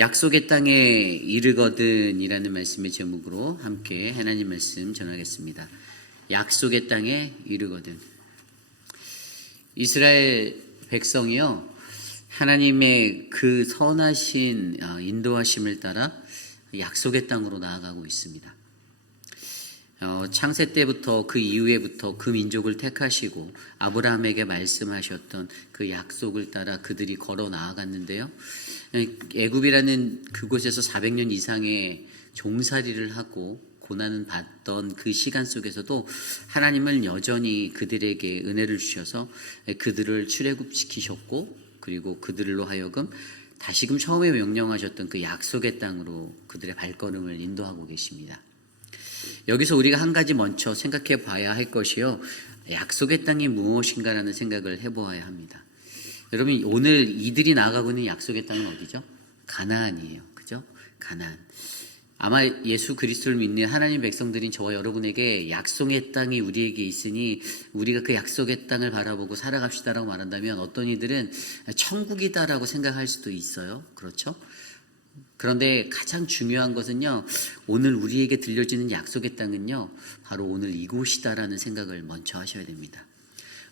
약속의 땅에 이르거든이라는 말씀의 제목으로 함께 하나님 말씀 전하겠습니다. 약속의 땅에 이르거든. 이스라엘 백성이요. 하나님의 그 선하신 어, 인도하심을 따라 약속의 땅으로 나아가고 있습니다. 어, 창세 때부터 그 이후에부터 그 민족을 택하시고 아브라함에게 말씀하셨던 그 약속을 따라 그들이 걸어 나아갔는데요. 애굽이라는 그곳에서 400년 이상의 종살이를 하고 고난을 받던 그 시간 속에서도 하나님은 여전히 그들에게 은혜를 주셔서 그들을 출애굽시키셨고 그리고 그들로 하여금 다시금 처음에 명령하셨던 그 약속의 땅으로 그들의 발걸음을 인도하고 계십니다. 여기서 우리가 한 가지 먼저 생각해 봐야 할 것이요. 약속의 땅이 무엇인가라는 생각을 해 보아야 합니다. 여러분, 오늘 이들이 나아가고 있는 약속의 땅은 어디죠? 가나안이에요. 그죠? 가나안. 아마 예수 그리스도를 믿는 하나님 백성들인 저와 여러분에게 약속의 땅이 우리에게 있으니 우리가 그 약속의 땅을 바라보고 살아갑시다라고 말한다면 어떤 이들은 천국이다라고 생각할 수도 있어요. 그렇죠? 그런데 가장 중요한 것은요, 오늘 우리에게 들려지는 약속의 땅은요, 바로 오늘 이곳이다라는 생각을 먼저 하셔야 됩니다.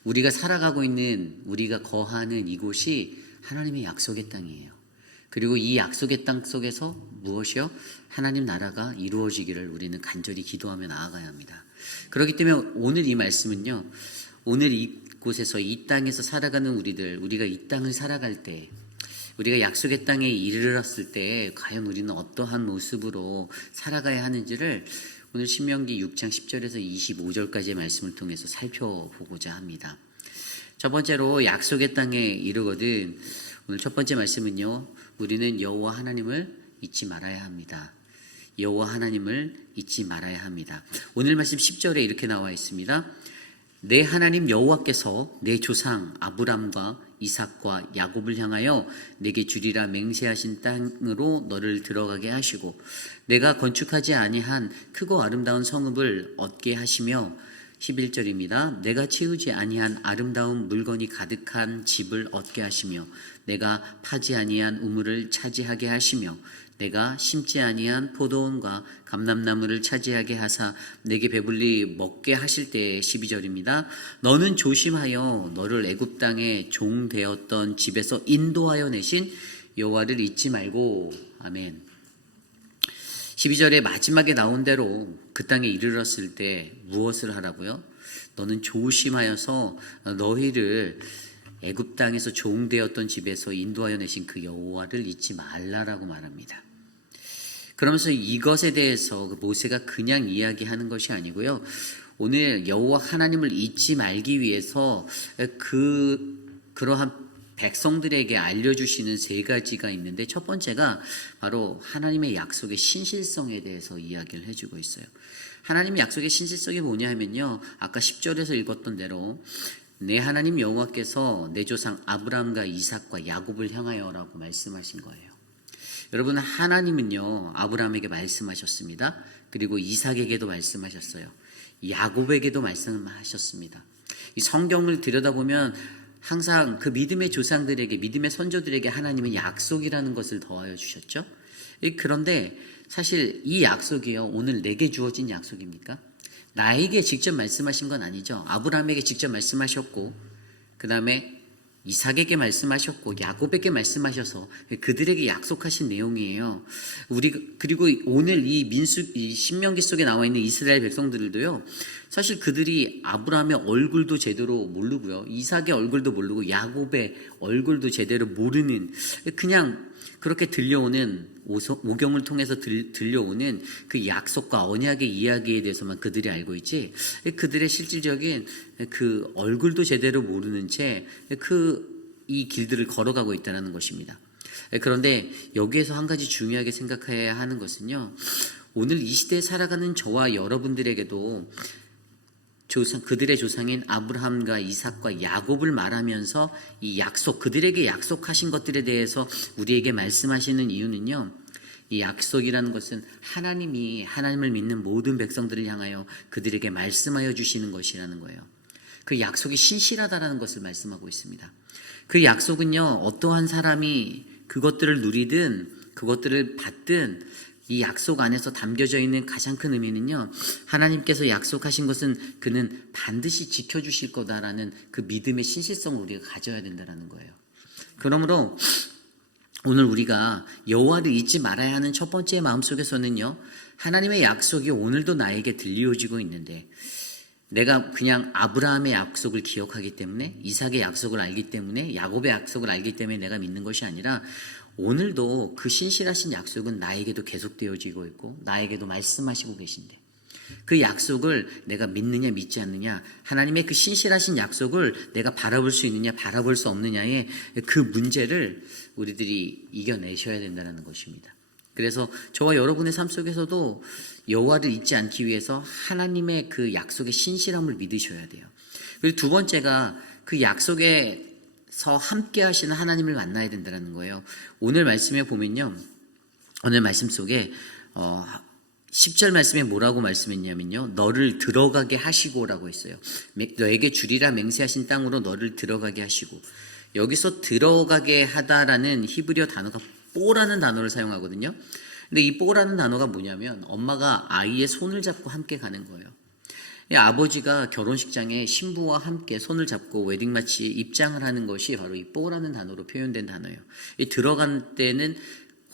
우리가 살아가고 있는, 우리가 거하는 이곳이 하나님의 약속의 땅이에요. 그리고 이 약속의 땅 속에서 무엇이요? 하나님 나라가 이루어지기를 우리는 간절히 기도하며 나아가야 합니다. 그렇기 때문에 오늘 이 말씀은요, 오늘 이곳에서 이 땅에서 살아가는 우리들, 우리가 이 땅을 살아갈 때, 우리가 약속의 땅에 이르렀을 때 과연 우리는 어떠한 모습으로 살아가야 하는지를 오늘 신명기 6장 10절에서 25절까지의 말씀을 통해서 살펴보고자 합니다. 첫 번째로 약속의 땅에 이르거든 오늘 첫 번째 말씀은요. 우리는 여호와 하나님을 잊지 말아야 합니다. 여호와 하나님을 잊지 말아야 합니다. 오늘 말씀 10절에 이렇게 나와 있습니다. 내 하나님 여호와께서 내 조상 아브람과 이삭과 야곱을 향하여 내게 주리라 맹세하신 땅으로 너를 들어가게 하시고 내가 건축하지 아니한 크고 아름다운 성읍을 얻게 하시며 11절입니다. 내가 채우지 아니한 아름다운 물건이 가득한 집을 얻게 하시며 내가 파지 아니한 우물을 차지하게 하시며 내가 심지 아니한 포도원과 감람나무를 차지하게 하사 내게 배불리 먹게 하실 때 12절입니다. 너는 조심하여 너를 애굽 땅에 종 되었던 집에서 인도하여 내신 여호와를 잊지 말고 아멘. 12절의 마지막에 나온 대로 그 땅에 이르렀을 때 무엇을 하라고요? 너는 조심하여서 너희를 애굽 땅에서 종되었던 집에서 인도하여 내신 그 여호와를 잊지 말라라고 말합니다. 그러면서 이것에 대해서 그 모세가 그냥 이야기하는 것이 아니고요. 오늘 여호와 하나님을 잊지 말기 위해서 그 그러한 백성들에게 알려주시는 세 가지가 있는데 첫 번째가 바로 하나님의 약속의 신실성에 대해서 이야기를 해주고 있어요. 하나님의 약속의 신실성이 뭐냐 하면요. 아까 10절에서 읽었던 대로 내 하나님 여호와께서 내 조상 아브라함과 이삭과 야곱을 향하여라고 말씀하신 거예요. 여러분 하나님은요 아브라함에게 말씀하셨습니다. 그리고 이삭에게도 말씀하셨어요. 야곱에게도 말씀하셨습니다. 이 성경을 들여다보면 항상 그 믿음의 조상들에게 믿음의 선조들에게 하나님은 약속이라는 것을 더하여 주셨죠. 그런데 사실 이 약속이요 오늘 내게 주어진 약속입니까? 나에게 직접 말씀하신 건 아니죠. 아브라함에게 직접 말씀하셨고 그 다음에 이삭에게 말씀하셨고 야곱에게 말씀하셔서 그들에게 약속하신 내용이에요. 우리 그리고 오늘 이 민수 이 신명기 속에 나와 있는 이스라엘 백성들도요. 사실 그들이 아브라함의 얼굴도 제대로 모르고요. 이삭의 얼굴도 모르고 야곱의 얼굴도 제대로 모르는 그냥 그렇게 들려오는 오경을 통해서 들, 들려오는 그 약속과 언약의 이야기에 대해서만 그들이 알고 있지 그들의 실질적인 그 얼굴도 제대로 모르는 채 그 이 길들을 걸어가고 있다는 것입니다. 그런데 여기에서 한 가지 중요하게 생각해야 하는 것은요. 오늘 이 시대에 살아가는 저와 여러분들에게도 조상 그들의 조상인 아브라함과 이삭과 야곱을 말하면서 이 약속 그들에게 약속하신 것들에 대해서 우리에게 말씀하시는 이유는요. 이 약속이라는 것은 하나님이 하나님을 믿는 모든 백성들을 향하여 그들에게 말씀하여 주시는 것이라는 거예요. 그 약속이 신실하다라는 것을 말씀하고 있습니다. 그 약속은요. 어떠한 사람이 그것들을 누리든 그것들을 받든 이 약속 안에서 담겨져 있는 가장 큰 의미는요. 하나님께서 약속하신 것은 그는 반드시 지켜주실 거다라는 그 믿음의 신실성을 우리가 가져야 된다는 거예요. 그러므로 오늘 우리가 여호와를 잊지 말아야 하는 첫 번째 마음속에서는요. 하나님의 약속이 오늘도 나에게 들려오지고 있는데 내가 그냥 아브라함의 약속을 기억하기 때문에 이삭의 약속을 알기 때문에 야곱의 약속을 알기 때문에 내가 믿는 것이 아니라 오늘도 그 신실하신 약속은 나에게도 계속되어지고 있고 나에게도 말씀하시고 계신데 그 약속을 내가 믿느냐 믿지 않느냐 하나님의 그 신실하신 약속을 내가 바라볼 수 있느냐 바라볼 수 없느냐의 그 문제를 우리들이 이겨내셔야 된다는 것입니다. 그래서 저와 여러분의 삶 속에서도 여호와를 잊지 않기 위해서 하나님의 그 약속의 신실함을 믿으셔야 돼요. 그리고 두 번째가 그 약속에 서 함께 하시는 하나님을 만나야 된다는 거예요. 오늘 말씀에 보면요. 오늘 말씀 속에 어 10절 말씀에 뭐라고 말씀했냐면요. 너를 들어가게 하시고라고 했어요. 너에게 주리라 맹세하신 땅으로 너를 들어가게 하시고 여기서 들어가게 하다라는 히브리어 단어가 뽀라는 단어를 사용하거든요. 근데 이 뽀라는 단어가 뭐냐면 엄마가 아이의 손을 잡고 함께 가는 거예요. 아버지가 결혼식장에 신부와 함께 손을 잡고 웨딩 마치 입장을 하는 것이 바로 이 뽀라는 단어로 표현된 단어예요. 이 들어간 때는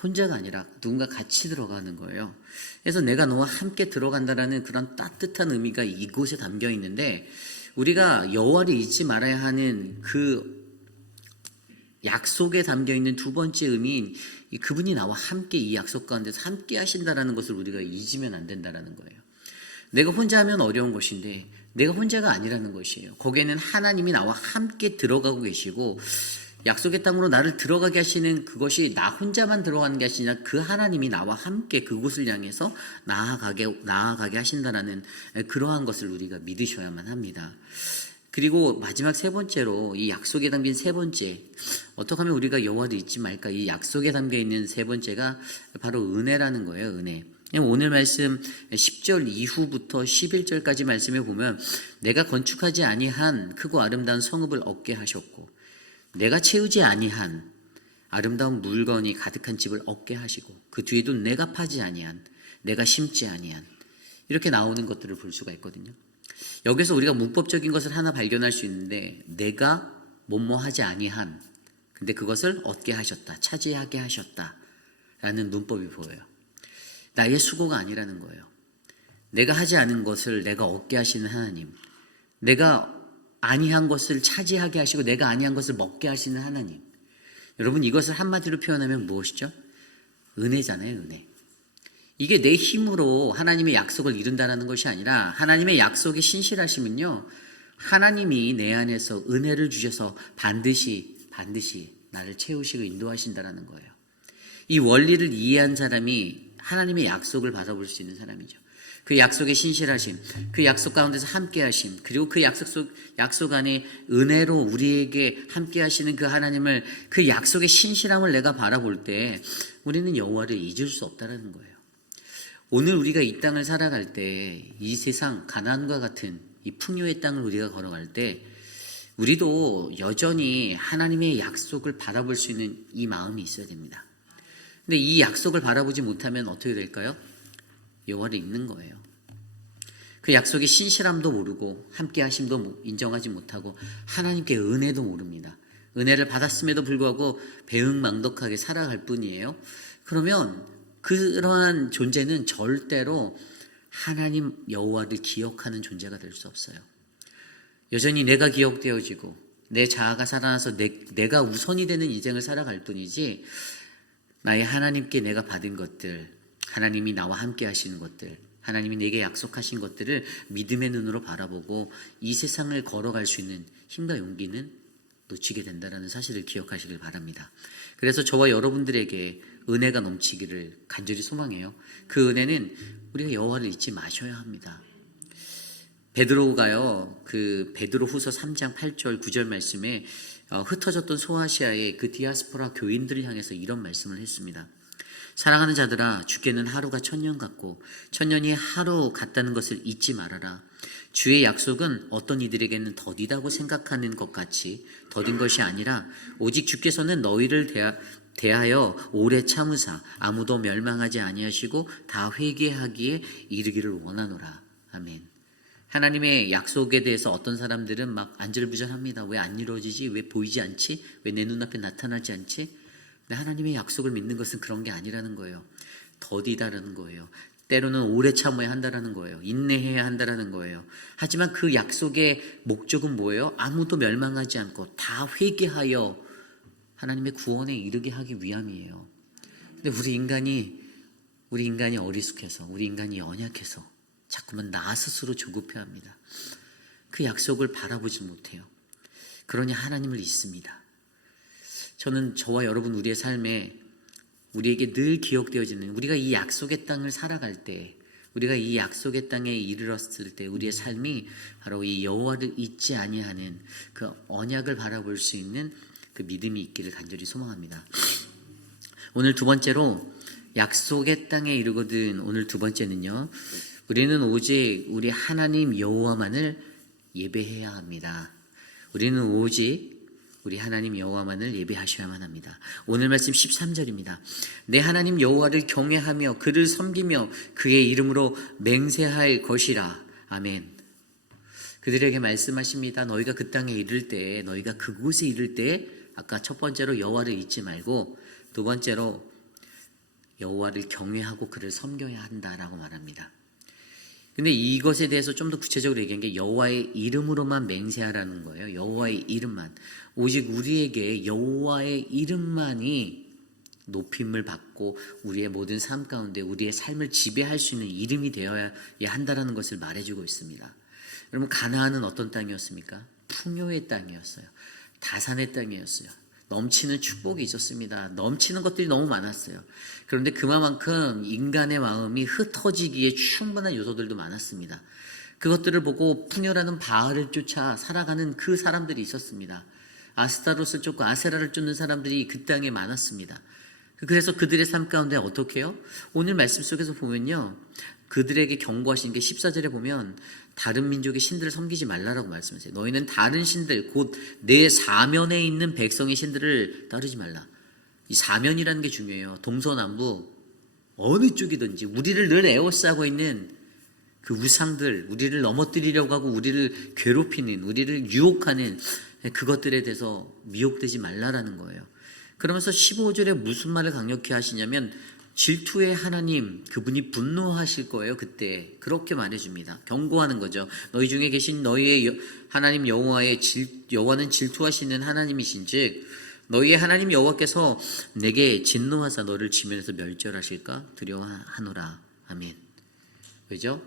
혼자가 아니라 누군가 같이 들어가는 거예요. 그래서 내가 너와 함께 들어간다라는 그런 따뜻한 의미가 이곳에 담겨 있는데 우리가 여호와를 잊지 말아야 하는 그 약속에 담겨 있는 두 번째 의미인 그분이 나와 함께 이 약속 가운데서 함께 하신다라는 것을 우리가 잊으면 안 된다라는 거예요. 내가 혼자 하면 어려운 것인데 내가 혼자가 아니라는 것이에요. 거기에는 하나님이 나와 함께 들어가고 계시고 약속의 땅으로 나를 들어가게 하시는 그것이 나 혼자만 들어가는 게 아니라 그 하나님이 나와 함께 그곳을 향해서 나아가게 나아가게 하신다라는 그러한 것을 우리가 믿으셔야만 합니다. 그리고 마지막 세 번째로 이 약속에 담긴 세 번째 어떻게 하면 우리가 여호와를 잊지 말까 이 약속에 담겨 있는 세 번째가 바로 은혜라는 거예요 은혜 오늘 말씀 10절 이후부터 11절까지 말씀에 보면 내가 건축하지 아니한 크고 아름다운 성읍을 얻게 하셨고 내가 채우지 아니한 아름다운 물건이 가득한 집을 얻게 하시고 그 뒤에도 내가 파지 아니한 내가 심지 아니한 이렇게 나오는 것들을 볼 수가 있거든요. 여기서 우리가 문법적인 것을 하나 발견할 수 있는데 내가 뭐뭐 하지 아니한 근데 그것을 얻게 하셨다 차지하게 하셨다라는 문법이 보여요. 나의 수고가 아니라는 거예요. 내가 하지 않은 것을 내가 얻게 하시는 하나님. 내가 아니한 것을 차지하게 하시고 내가 아니한 것을 먹게 하시는 하나님. 여러분 이것을 한마디로 표현하면 무엇이죠? 은혜잖아요, 은혜. 이게 내 힘으로 하나님의 약속을 이룬다라는 것이 아니라 하나님의 약속이 신실하시면요. 하나님이 내 안에서 은혜를 주셔서 반드시 반드시 나를 채우시고 인도하신다라는 거예요. 이 원리를 이해한 사람이 하나님의 약속을 받아볼 수 있는 사람이죠. 그 약속의 신실하심, 그 약속 가운데서 함께하심, 그리고 그 약속 속 약속 안에 은혜로 우리에게 함께하시는 그 하나님을 그 약속의 신실함을 내가 바라볼 때 우리는 여호와를 잊을 수 없다라는 거예요. 오늘 우리가 이 땅을 살아갈 때 이 세상 가난과 같은 이 풍요의 땅을 우리가 걸어갈 때 우리도 여전히 하나님의 약속을 바라볼 수 있는 이 마음이 있어야 됩니다. 근데 이 약속을 바라보지 못하면 어떻게 될까요? 여호와를 잊는 거예요. 그 약속의 신실함도 모르고 함께 하심도 인정하지 못하고 하나님께 은혜도 모릅니다. 은혜를 받았음에도 불구하고 배응망덕하게 살아갈 뿐이에요. 그러면 그러한 존재는 절대로 하나님 여호와를 기억하는 존재가 될 수 없어요. 여전히 내가 기억되어지고 내 자아가 살아나서 내, 내가 우선이 되는 인생을 살아갈 뿐이지 나의 하나님께 내가 받은 것들, 하나님이 나와 함께 하시는 것들, 하나님이 내게 약속하신 것들을 믿음의 눈으로 바라보고 이 세상을 걸어갈 수 있는 힘과 용기는 놓치게 된다는 사실을 기억하시길 바랍니다. 그래서 저와 여러분들에게 은혜가 넘치기를 간절히 소망해요. 그 은혜는 우리가 여호와를 잊지 마셔야 합니다. 베드로가요, 그 베드로 후서 3장 8절 9절 말씀에 어, 흩어졌던 소아시아의 그 디아스포라 교인들을 향해서 이런 말씀을 했습니다. 사랑하는 자들아, 주께는 하루가 천년 같고 천년이 하루 같다는 것을 잊지 말아라. 주의 약속은 어떤 이들에게는 더디다고 생각하는 것 같이 더딘 것이 아니라 오직 주께서는 너희를 대하, 대하여 오래 참으사 아무도 멸망하지 아니하시고 다 회개하기에 이르기를 원하노라. 아멘. 하나님의 약속에 대해서 어떤 사람들은 막 안절부절합니다. 왜 안 이루어지지? 왜 보이지 않지? 왜 내 눈앞에 나타나지 않지? 근데 하나님의 약속을 믿는 것은 그런 게 아니라는 거예요. 더디다라는 거예요. 때로는 오래 참아야 한다라는 거예요. 인내해야 한다라는 거예요. 하지만 그 약속의 목적은 뭐예요? 아무도 멸망하지 않고 다 회개하여 하나님의 구원에 이르게 하기 위함이에요. 근데 우리 인간이 우리 인간이 어리숙해서 우리 인간이 연약해서 자꾸만 나 스스로 조급해 합니다. 그 약속을 바라보지 못해요. 그러니 하나님을 잊습니다. 저는 저와 여러분 우리의 삶에 우리에게 늘 기억되어지는 우리가 이 약속의 땅을 살아갈 때 우리가 이 약속의 땅에 이르렀을 때 우리의 삶이 바로 이 여호와를 잊지 아니하는 그 언약을 바라볼 수 있는 그 믿음이 있기를 간절히 소망합니다. 오늘 두 번째로 약속의 땅에 이르거든 오늘 두 번째는요. 우리는 오직 우리 하나님 여호와만을 예배해야 합니다. 우리는 오직 우리 하나님 여호와만을 예배하셔야만 합니다. 오늘 말씀 13절입니다. 내 하나님 여호와를 경외하며 그를 섬기며 그의 이름으로 맹세할 것이라. 아멘. 그들에게 말씀하십니다. 너희가 그 땅에 이를 때, 너희가 그곳에 이를 때, 아까 첫 번째로 여호와를 잊지 말고 두 번째로 여호와를 경외하고 그를 섬겨야 한다라고 말합니다. 근데 이것에 대해서 좀 더 구체적으로 얘기한 게 여호와의 이름으로만 맹세하라는 거예요. 여호와의 이름만. 오직 우리에게 여호와의 이름만이 높임을 받고 우리의 모든 삶 가운데 우리의 삶을 지배할 수 있는 이름이 되어야 한다라는 것을 말해주고 있습니다. 여러분 가나안은 어떤 땅이었습니까? 풍요의 땅이었어요. 다산의 땅이었어요. 넘치는 축복이 있었습니다. 넘치는 것들이 너무 많았어요. 그런데 그만큼 인간의 마음이 흩어지기에 충분한 요소들도 많았습니다. 그것들을 보고 풍요라는 바알을 쫓아 살아가는 그 사람들이 있었습니다. 아스타롯을 쫓고 아세라를 쫓는 사람들이 그 땅에 많았습니다. 그래서 그들의 삶 가운데 어떻게 해요? 오늘 말씀 속에서 보면요. 그들에게 경고하신 게 14절에 보면 다른 민족의 신들을 섬기지 말라라고 말씀하세요. 너희는 다른 신들, 곧 내 사면에 있는 백성의 신들을 따르지 말라. 이 사면이라는 게 중요해요. 동서남북 어느 쪽이든지 우리를 늘 에워싸고 있는 그 우상들, 우리를 넘어뜨리려고 하고 우리를 괴롭히는, 우리를 유혹하는 그것들에 대해서 미혹되지 말라라는 거예요. 그러면서 15절에 무슨 말을 강력히 하시냐면 질투의 하나님 그분이 분노하실 거예요 그때. 그렇게 말해줍니다. 경고하는 거죠. 너희 중에 계신 너희의 하나님 여호와의 질, 여호와는 질투하시는 하나님이신즉 너희의 하나님 여호와께서 내게 진노하사 너를 지면에서 멸절하실까? 두려워하노라. 아멘. 그죠?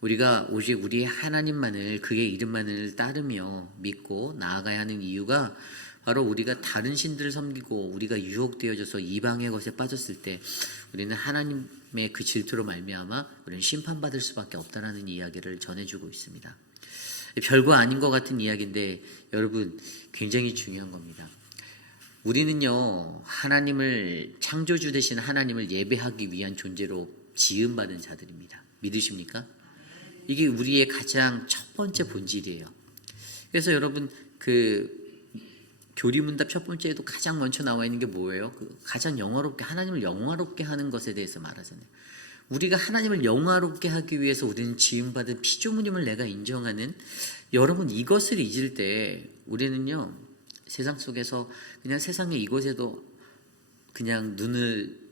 우리가 오직 우리의 하나님만을 그의 이름만을 따르며 믿고 나아가야 하는 이유가 바로 우리가 다른 신들을 섬기고 우리가 유혹되어져서 이방의 것에 빠졌을 때 우리는 하나님의 그 질투로 말미암아 우리는 심판받을 수밖에 없다라는 이야기를 전해주고 있습니다. 별거 아닌 것 같은 이야기인데 여러분 굉장히 중요한 겁니다. 우리는요 하나님을 창조주 되신 하나님을 예배하기 위한 존재로 지음받은 자들입니다. 믿으십니까? 이게 우리의 가장 첫 번째 본질이에요. 그래서 여러분 그 교리문답 첫 번째에도 가장 먼저 나와 있는 게 뭐예요? 그 가장 영화롭게 하나님을 영화롭게 하는 것에 대해서 말하잖아요. 우리가 하나님을 영화롭게 하기 위해서 우리는 지음받은 피조물임을 내가 인정하는 여러분 이것을 잊을 때 우리는요 세상 속에서 그냥 세상의 이곳에도 그냥 눈을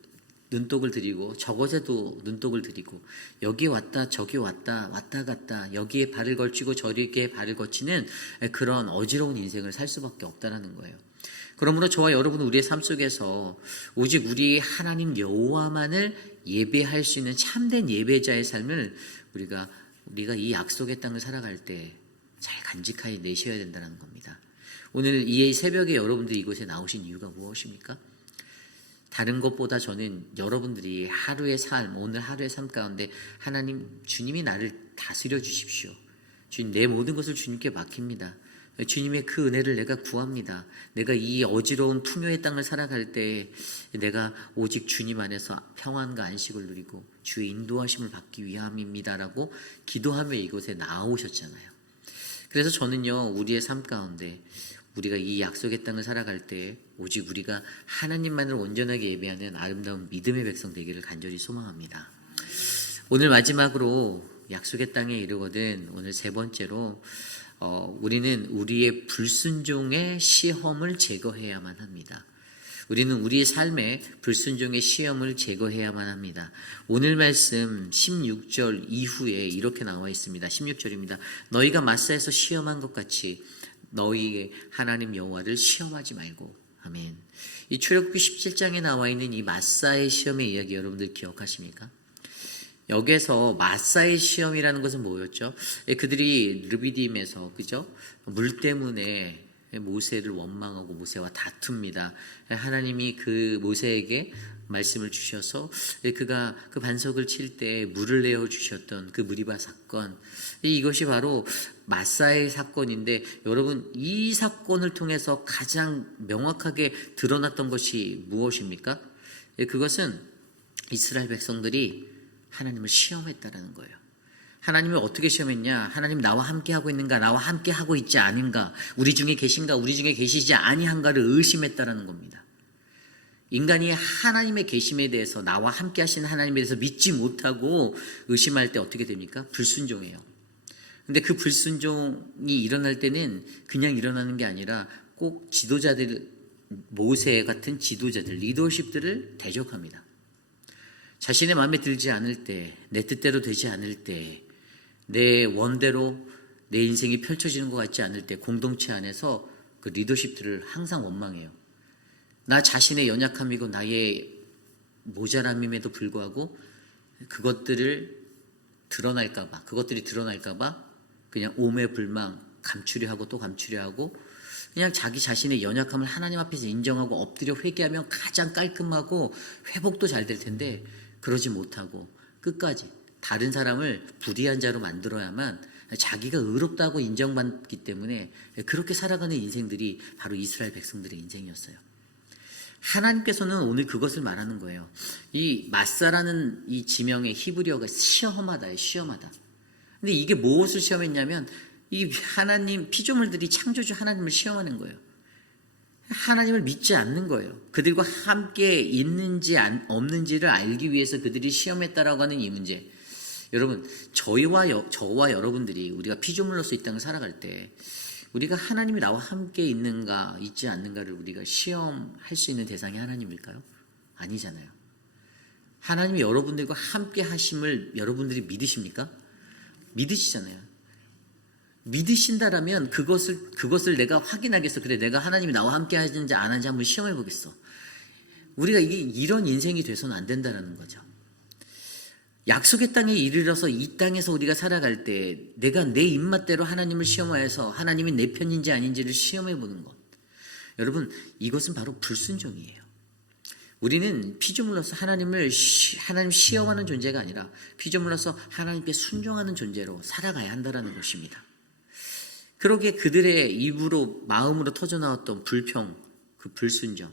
눈독을 들이고 저곳에도 눈독을 들이고 여기 왔다 저기 왔다 왔다 갔다 여기에 발을 걸치고 저리에 발을 거치는 그런 어지러운 인생을 살 수밖에 없다라는 거예요. 그러므로 저와 여러분 우리의 삶 속에서 오직 우리 하나님 여호와만을 예배할 수 있는 참된 예배자의 삶을 우리가 우리가 이 약속의 땅을 살아갈 때 잘 간직하여 내셔야 된다는 겁니다. 오늘 이 새벽에 여러분들이 이곳에 나오신 이유가 무엇입니까? 다른 것보다 저는 여러분들이 하루의 삶, 오늘 하루의 삶 가운데 하나님, 주님이 나를 다스려 주십시오. 주님, 내 모든 것을 주님께 맡깁니다. 주님의 그 은혜를 내가 구합니다. 내가 이 어지러운 풍요의 땅을 살아갈 때 내가 오직 주님 안에서 평안과 안식을 누리고 주의 인도하심을 받기 위함입니다라고 기도하며 이곳에 나오셨잖아요. 그래서 저는요, 우리의 삶 가운데 우리가 이 약속의 땅을 살아갈 때 오직 우리가 하나님만을 온전하게 예배하는 아름다운 믿음의 백성 되기를 간절히 소망합니다. 오늘 마지막으로 약속의 땅에 이르거든 오늘 세 번째로 어, 우리는 우리의 불순종의 시험을 제거해야만 합니다. 우리는 우리의 삶에 불순종의 시험을 제거해야만 합니다. 오늘 말씀 16절 이후에 이렇게 나와 있습니다. 16절입니다. 너희가 마사에서 시험한 것 같이 너희의 하나님 여호와를 시험하지 말고 아멘. 이 출애굽기 17장에 나와 있는 이 마사의 시험의 이야기 여러분들 기억하십니까? 여기에서 마사의 시험이라는 것은 뭐였죠? 예, 그들이 르비딤에서 그죠? 물 때문에 모세를 원망하고 모세와 다툽니다. 예, 하나님이 그 모세에게 말씀을 주셔서 예, 그가 그 반석을 칠 때 물을 내어 주셨던 그 무리바 사건 이것이 바로 마사의 사건인데 여러분 이 사건을 통해서 가장 명확하게 드러났던 것이 무엇입니까? 예, 그것은 이스라엘 백성들이 하나님을 시험했다라는 거예요. 하나님을 어떻게 시험했냐? 하나님 나와 함께 하고 있는가? 나와 함께 하고 있지 않은가? 우리 중에 계신가? 우리 중에 계시지 아니한가를 의심했다라는 겁니다. 인간이 하나님의 계심에 대해서 나와 함께 하시는 하나님에 대해서 믿지 못하고 의심할 때 어떻게 됩니까? 불순종해요. 근데 그 불순종이 일어날 때는 그냥 일어나는 게 아니라 꼭 지도자들 모세 같은 지도자들 리더십들을 대적합니다. 자신의 마음에 들지 않을 때, 내 뜻대로 되지 않을 때, 내 원대로 내 인생이 펼쳐지는 것 같지 않을 때 공동체 안에서 그 리더십들을 항상 원망해요. 나 자신의 연약함이고 나의 모자람임에도 불구하고 그것들을 드러날까봐, 그것들이 드러날까봐 그냥 오매불망 감추려 하고 또 감추려 하고 그냥 자기 자신의 연약함을 하나님 앞에서 인정하고 엎드려 회개하면 가장 깔끔하고 회복도 잘 될 텐데 그러지 못하고 끝까지 다른 사람을 불의한 자로 만들어야만 자기가 의롭다고 인정받기 때문에 그렇게 살아가는 인생들이 바로 이스라엘 백성들의 인생이었어요. 하나님께서는 오늘 그것을 말하는 거예요. 이 마사라는 이 지명의 히브리어가 시험하다예요. 시험하다. 근데 이게 무엇을 시험했냐면 이 하나님 피조물들이 창조주 하나님을 시험하는 거예요. 하나님을 믿지 않는 거예요. 그들과 함께 있는지 없는지를 알기 위해서 그들이 시험했다라고 하는 이 문제. 여러분, 저희와 여, 저와 여러분들이 우리가 피조물로서 이 땅을 살아갈 때 우리가 하나님이 나와 함께 있는가 있지 않는가를 우리가 시험할 수 있는 대상이 하나님일까요? 아니잖아요. 하나님이 여러분들과 함께 하심을 여러분들이 믿으십니까? 믿으시잖아요. 믿으신다라면 그것을 그것을 내가 확인하겠어. 그래 내가 하나님이 나와 함께 하는지 안 하는지 한번 시험해 보겠어. 우리가 이게 이런 인생이 돼서는 안 된다라는 거죠. 약속의 땅에 이르러서 이 땅에서 우리가 살아갈 때 내가 내 입맛대로 하나님을 시험하여서 하나님이 내 편인지 아닌지를 시험해 보는 것. 여러분 이것은 바로 불순종이에요. 우리는 피조물로서 하나님을 시, 하나님 시험하는 존재가 아니라 피조물로서 하나님께 순종하는 존재로 살아가야 한다라는 것입니다. 그러게 그들의 입으로 마음으로 터져 나왔던 불평, 그 불순종.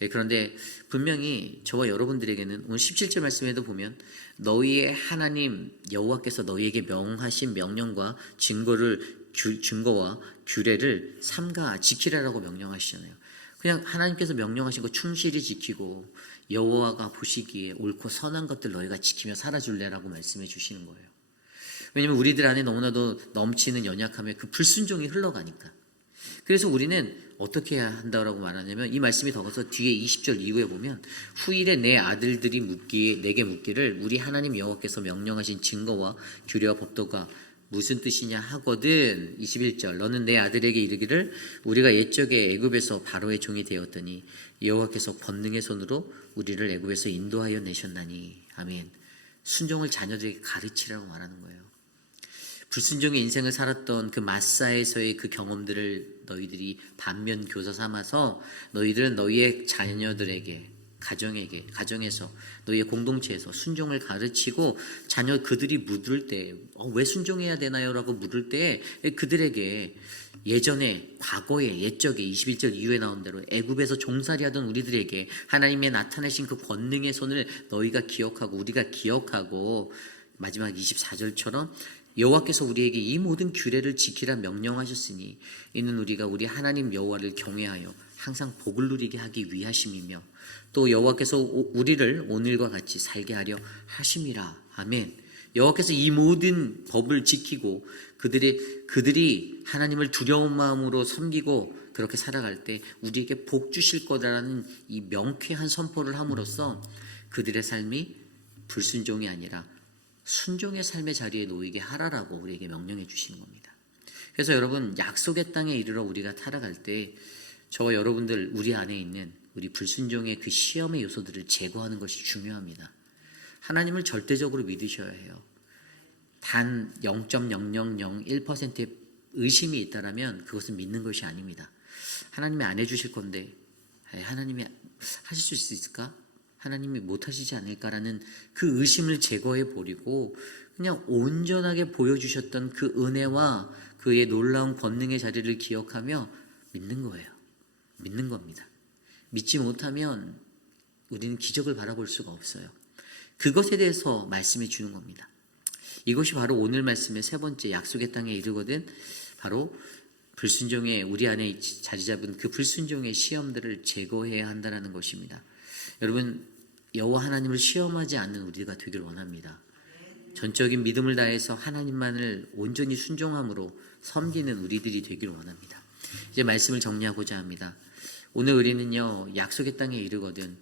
예, 그런데 분명히 저와 여러분들에게는 오늘 17절 말씀에도 보면 너희의 하나님 여호와께서 너희에게 명하신 명령과 증거를 규, 증거와 규례를 삼가 지키라라고 명령하시잖아요. 그냥 하나님께서 명령하신 거 충실히 지키고 여호와가 보시기에 옳고 선한 것들 너희가 지키며 살아줄래라고 말씀해 주시는 거예요. 왜냐면 우리들 안에 너무나도 넘치는 연약함에 그 불순종이 흘러가니까. 그래서 우리는 어떻게 해야 한다고 말하냐면 이 말씀이 더 가서 뒤에 20절 이후에 보면 후일에 내 아들들이 묻기에 내게 묻기를 우리 하나님 여호와께서 명령하신 증거와 규례와 법도가 무슨 뜻이냐 하거든. 21절. 너는 내 아들에게 이르기를 우리가 옛적에 애굽에서 바로의 종이 되었더니 여호와께서 권능의 손으로 우리를 애굽에서 인도하여 내셨나니. 아멘. 순종을 자녀들에게 가르치라고 말하는 거예요 불순종의 인생을 살았던 그 마사에서의 그 경험들을 너희들이 반면 교사 삼아서 너희들은 너희의 자녀들에게 가정에게 가정에서 너희의 공동체에서 순종을 가르치고 자녀 그들이 묻을 때왜 어, 순종해야 되나요라고 물을 때 그들에게 예전에 과거에 옛적에 21절 이후에 나온 대로 애굽에서 종살이하던 우리들에게 하나님의 나타내신 그 권능의 손을 너희가 기억하고 우리가 기억하고 마지막 24절처럼 여호와께서 우리에게 이 모든 규례를 지키라 명령하셨으니 이는 우리가 우리 하나님 여호와를 경외하여 항상 복을 누리게 하기 위하심이며 또 여호와께서 오- 우리를 오늘과 같이 살게 하려 하심이라 아멘. 여호와께서 이 모든 법을 지키고 그들이 그들이 하나님을 두려운 마음으로 섬기고 그렇게 살아갈 때 우리에게 복 주실 거다라는 이 명쾌한 선포를 함으로써 그들의 삶이 불순종이 아니라 순종의 삶의 자리에 놓이게 하라라고 우리에게 명령해 주시는 겁니다. 그래서 여러분 약속의 땅에 이르러 우리가 살아갈 때 저와 여러분들 우리 안에 있는 우리 불순종의 그 시험의 요소들을 제거하는 것이 중요합니다. 하나님을 절대적으로 믿으셔야 해요. 단 0.0001%의 의심이 있다라면 그것은 믿는 것이 아닙니다. 하나님이 안 해주실 건데 하나님이 하실 수 있을까? 하나님이 못 하시지 않을까라는 그 의심을 제거해 버리고 그냥 온전하게 보여주셨던 그 은혜와 그의 놀라운 권능의 자리를 기억하며 믿는 거예요. 믿는 겁니다. 믿지 못하면 우리는 기적을 바라볼 수가 없어요. 그것에 대해서 말씀해 주는 겁니다. 이것이 바로 오늘 말씀의 세 번째 약속의 땅에 이르거든 바로 불순종의 우리 안에 자리 잡은 그 불순종의 시험들을 제거해야 한다는 것입니다. 여러분 여호와 하나님을 시험하지 않는 우리가 되길 원합니다. 전적인 믿음을 다해서 하나님만을 온전히 순종함으로 섬기는 우리들이 되길 원합니다. 이제 말씀을 정리하고자 합니다. 오늘 우리는요 약속의 땅에 이르거든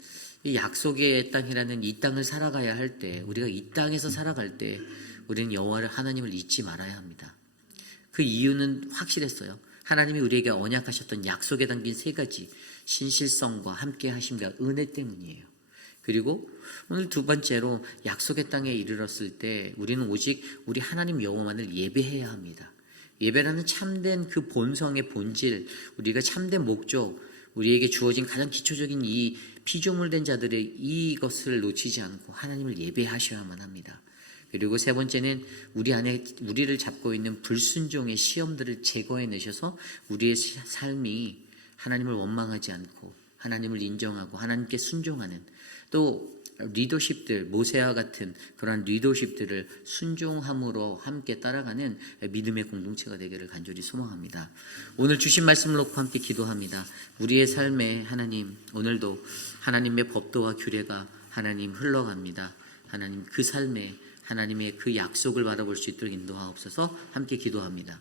이 약속의 땅이라는 이 땅을 살아가야 할 때 우리가 이 땅에서 살아갈 때 우리는 여호와를 하나님을 잊지 말아야 합니다. 그 이유는 확실했어요. 하나님이 우리에게 언약하셨던 약속에 담긴 세 가지 신실성과 함께 하심과 은혜 때문이에요. 그리고 오늘 두 번째로 약속의 땅에 이르렀을 때 우리는 오직 우리 하나님 여호와만을 예배해야 합니다. 예배라는 참된 그 본성의 본질, 우리가 참된 목적, 우리에게 주어진 가장 기초적인 이 피조물된 자들의 이것을 놓치지 않고 하나님을 예배하셔야만 합니다. 그리고 세 번째는 우리 안에 우리를 잡고 있는 불순종의 시험들을 제거해 내셔서 우리의 시- 삶이 하나님을 원망하지 않고 하나님을 인정하고 하나님께 순종하는 또 리더십들 모세와 같은 그러한 리더십들을 순종함으로 함께 따라가는 믿음의 공동체가 되기를 간절히 소망합니다. 오늘 주신 말씀을 놓고 함께 기도합니다. 우리의 삶에 하나님 오늘도 하나님의 법도와 규례가 하나님 흘러갑니다. 하나님 그 삶에 하나님의 그 약속을 바라볼 수 있도록 인도하옵소서 함께 기도합니다.